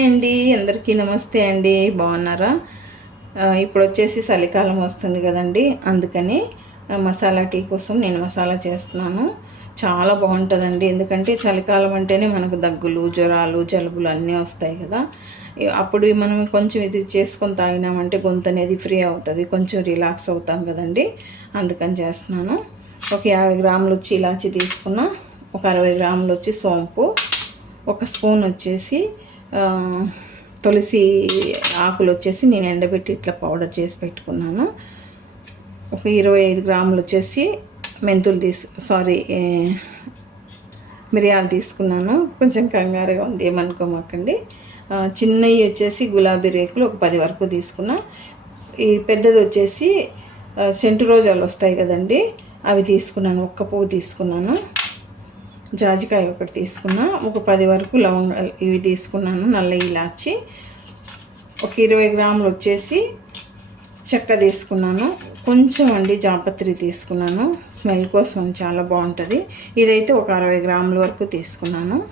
Hi అండి. అందరికీ నమస్తే అండి. బాగున్నారా? ఇప్పుడు వచ్చేసి చలికాలం వస్తుంది కదండి. అందుకని మసాలా టీ కోసం నేను మసాలా చేస్తున్నాను. చాలా బాగుంటుందండి. ఎందుకంటే చలికాలం అంటేనే మనకు దగ్గులు జ్వరాలు జలుబులు అన్నీ వస్తాయి కదా. అప్పుడు మనం కొంచెం ఇది చేసుకొని తాగినామంటే గొంతు అనేది ఫ్రీ అవుతుంది. కొంచెం రిలాక్స్ అవుతాం కదండి. అందుకని చేస్తున్నాను. ఒక యాభై గ్రాములు వచ్చి ఇలాచి తీసుకున్న. ఒక అరవై గ్రాములు వచ్చి సోంపు. ఒక స్పూన్ వచ్చేసి తులసి ఆకులు వచ్చేసి నేను ఎండబెట్టి ఇట్లా పౌడర్ చేసి పెట్టుకున్నాను. ఒక ఇరవై ఐదు గ్రాములు వచ్చేసి మెంతులు తీసు సారీ మిరియాలు తీసుకున్నాను. కొంచెం కంగారుగా ఉంది ఏమనుకోమాకండి. చిన్నవి వచ్చేసి గులాబీ రేకులు ఒక పది వరకు తీసుకున్నా. ఈ పెద్దది వచ్చేసి సెంటు రోజాలు వస్తాయి కదండి అవి తీసుకున్నాను ఒక్క పువ్వు తీసుకున్నాను. జాజికాయ ఒకటి తీసుకున్నా. ఒక పది వరకు లవంగాలు ఇవి తీసుకున్నాను నల్ల ఇలాచి. ఒక ఇరవై గ్రాములు వచ్చేసి చెక్క తీసుకున్నాను. కొంచెం అండి జాపత్రి తీసుకున్నాను. స్మెల్ కోసం చాలా బాగుంటుంది. ఇదైతే ఒక అరవై గ్రాముల వరకు తీసుకున్నాను.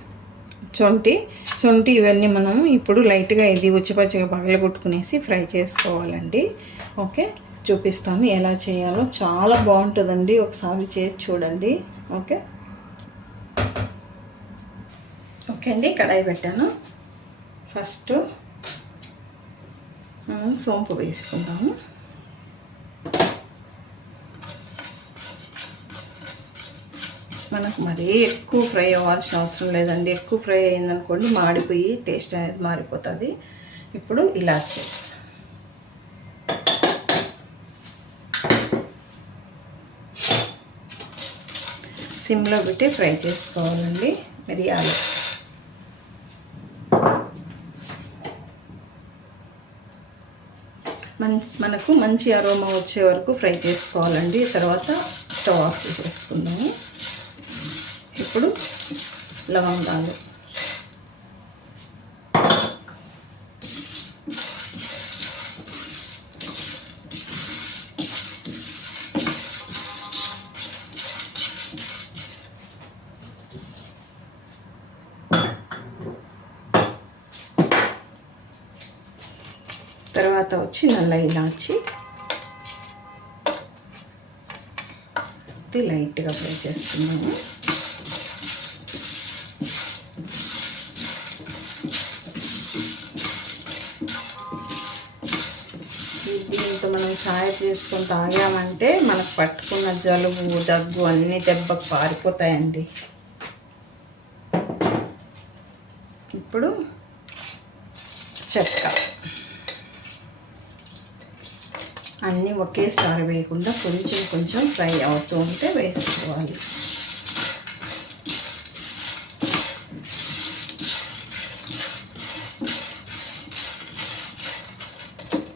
చొంటి చొంటి ఇవన్నీ మనం ఇప్పుడు లైట్గా ఇది ఉచ్చిపచ్చిగా పగలగొట్టుకునేసి ఫ్రై చేసుకోవాలండి. ఓకే చూపిస్తాను ఎలా చేయాలో. చాలా బాగుంటుందండి. ఒకసారి చేసి చూడండి. ఓకే. ఓకే అండి కడాయి పెట్టాను. ఫస్ట్ మనం సోంపు వేసుకుందాము. మనకు మరీ ఎక్కువ ఫ్రై అవ్వాల్సిన అవసరం లేదండి. ఎక్కువ ఫ్రై అయిందనుకోండి మాడిపోయి టేస్ట్ అనేది మారిపోతుంది. ఇప్పుడు ఇలాచి. సిమ్లో పెట్టి ఫ్రై చేసుకోవాలండి. మిరియాలు మన్ మనకు మంచి అరోమా వచ్చే వరకు ఫ్రై చేసుకోవాలండి. తర్వాత స్టవ్ ఆఫ్ చేసేసుకుందాము. ఇప్పుడు లవంగాలు. తర్వాత వచ్చి నల్ల ఇలాచి. ఇది లైట్గా ఫ్రై చేస్తున్నాము దీంతో మనం ఛాయ్ చేసుకొని తాగామంటే మనకు పట్టుకున్న జలుబు దగ్గు అన్నీ దెబ్బకు పారిపోతాయండి. ఇప్పుడు చెక్క. అన్నీ ఒకేసారి వేయకుండా కొంచెం కొంచెం ఫ్రై అవుతూ ఉంటే వేసుకోవాలి.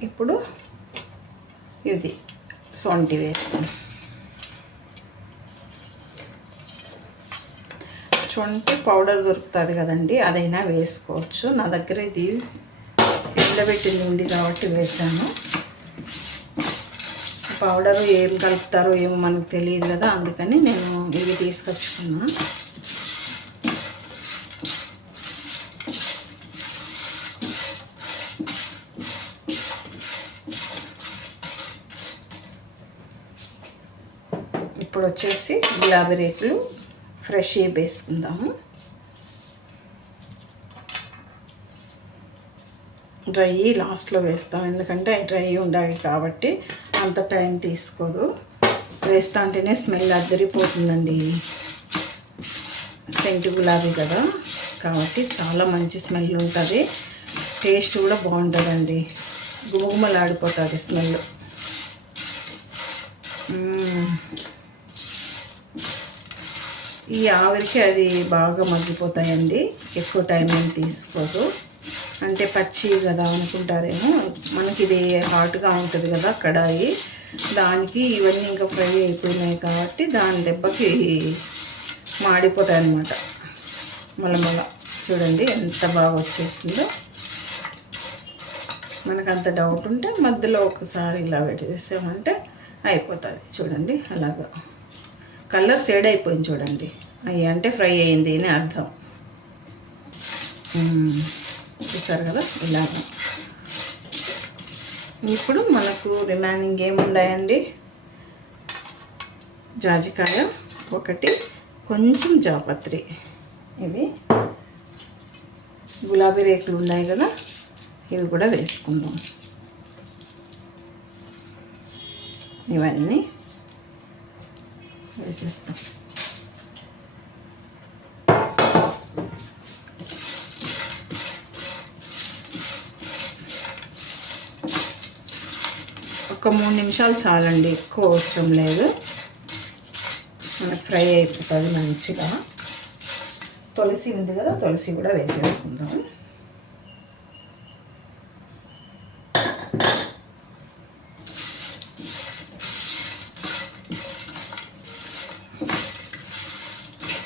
ఇప్పుడు ఇది సొంటి వేస్తాం. చొంటి పౌడర్ దొరుకుతుంది కదండి అదైనా వేసుకోవచ్చు. నా దగ్గర ఇది ఎండబెట్టింది ఉంది కాబట్టి వేసాను. పౌడర్ ఏం కలుపుతారో ఏమో మనకు తెలియదు కదా అందుకని నేను ఇవి తీసుకొచ్చుకున్నా. ఇప్పుడు వచ్చేసి గులాబీ రేకులు ఫ్రెష్ వేసుకుందాము. డ్రై లాస్ట్లో వేస్తాం ఎందుకంటే డ్రై ఉండాలి కాబట్టి అంత టైం తీసుకోదు. వేస్తా అంటేనే స్మెల్ అద్దరిపోతుందండి సెంటు గులాబీ కదా. కాబట్టి చాలా మంచి స్మెల్ ఉంటుంది. టేస్ట్ కూడా బాగుంటుందండి. గుమగుమలాడిపోతుంది స్మెల్. ఈ ఆవిరికి అది బాగా మగ్గిపోతాయండి. ఎక్కువ టైం ఏం తీసుకోదు. అంటే పచ్చి కదా అనుకుంటారేమో. మనకి ఇది హాట్గా ఉంటుంది కదా కడాయి. దానికి ఇవన్నీ ఇంకా ఫ్రై అయిపోయినాయి కాబట్టి దాని దెబ్బకి మాడిపోతాయి అన్నమాట మలమల చూడండి ఎంత బాగా వచ్చేసిందో. మనకు అంత డౌట్ ఉంటే మధ్యలో ఒకసారి ఇలా పెట్టేసామంటే అయిపోతుంది. చూడండి అలాగా. కలర్ షేడ్ అయిపోయింది చూడండి. అవి అంటే ఫ్రై అయింది అని అర్థం. చూసారు కదా? ఇలాగ. ఇప్పుడు మనకు రిమైనింగ్ ఏమున్నాయండి జాజికాయ ఒకటి కొంచెం జాపత్రి. ఇవి గులాబీ రేకులు ఉన్నాయి కదా? ఇవి కూడా వేసుకుందాం. ఇవన్నీ వేసేస్తాం. ఒక మూడు నిమిషాలు చాలండి ఎక్కువ అవసరం లేదు. మనకు ఫ్రై అయిపోతుంది మంచిగా. తులసి ఉంది కదా తులసి కూడా వేసేసుకుందాం.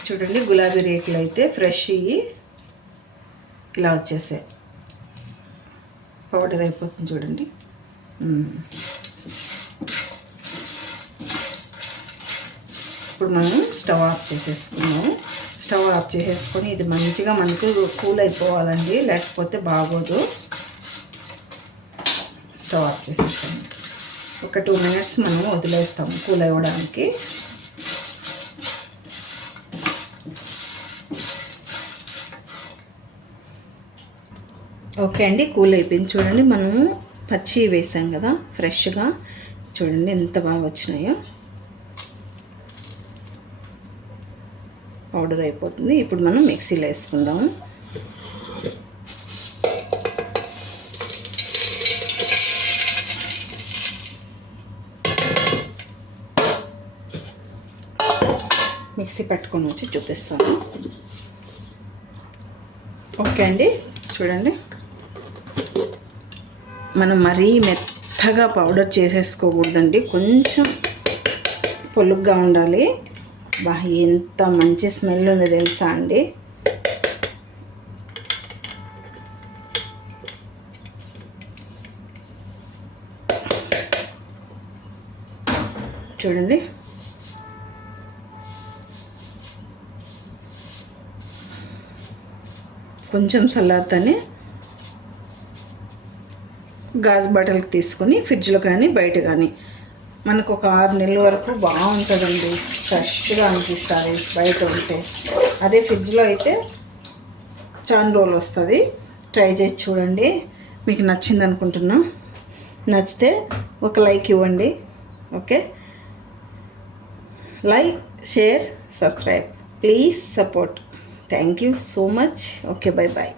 చూడండి గులాబీ రేకులు అయితే ఫ్రెష్ ఇవి. ఇలా వచ్చేసాయి. పౌడర్ అయిపోతుంది చూడండి. ఇప్పుడు మనం స్టవ్ ఆఫ్ చేసేసుకున్నాము. స్టవ్ ఆఫ్ చేసేసుకొని ఇది మంచిగా మనకు కూల్ అయిపోవాలండి లేకపోతే బాగోదు. స్టవ్ ఆఫ్ చేసేస్తాము ఒక టూ మినిట్స్ మనం వదిలేస్తాము కూల్ అవ్వడానికి. ఓకే అండి కూల్ అయిపోయింది చూడండి. మనము పచ్చి వేసాం కదా ఫ్రెష్గా. చూడండి ఎంత బాగా వచ్చినాయో. పౌడర్ అయిపోతుంది. ఇప్పుడు మనం మిక్సీలో వేసుకుందాము మిక్సీ పట్టుకొని వచ్చి చూపిస్తాను. ఓకే అండి చూడండి. మనం మరీ మెత్తగా పౌడర్ చేసేసుకోకూడదండి. కొంచెం పొలుగ్గా ఉండాలి. బా ఎంత మంచి స్మెల్ ఉంది తెలుసా అండి? చూడండి. కొంచెం చల్లారితేనే గాజు బాటిల్కి తీసుకొని ఫ్రిడ్జ్లో కానీ బయట కానీ మనకు ఒక ఆరు నెలల వరకు బాగుంటుందండి. ఫ్రెష్గా అనిపిస్తుంది బయట ఉంటే. అదే ఫ్రిడ్జ్లో అయితే చాలా రోజులు వస్తుంది. ట్రై చేసి చూడండి. మీకు నచ్చింది అనుకుంటున్నా. నచ్చితే ఒక లైక్ ఇవ్వండి. Okay? Like share subscribe. Please support. Thank you so much. Okay bye bye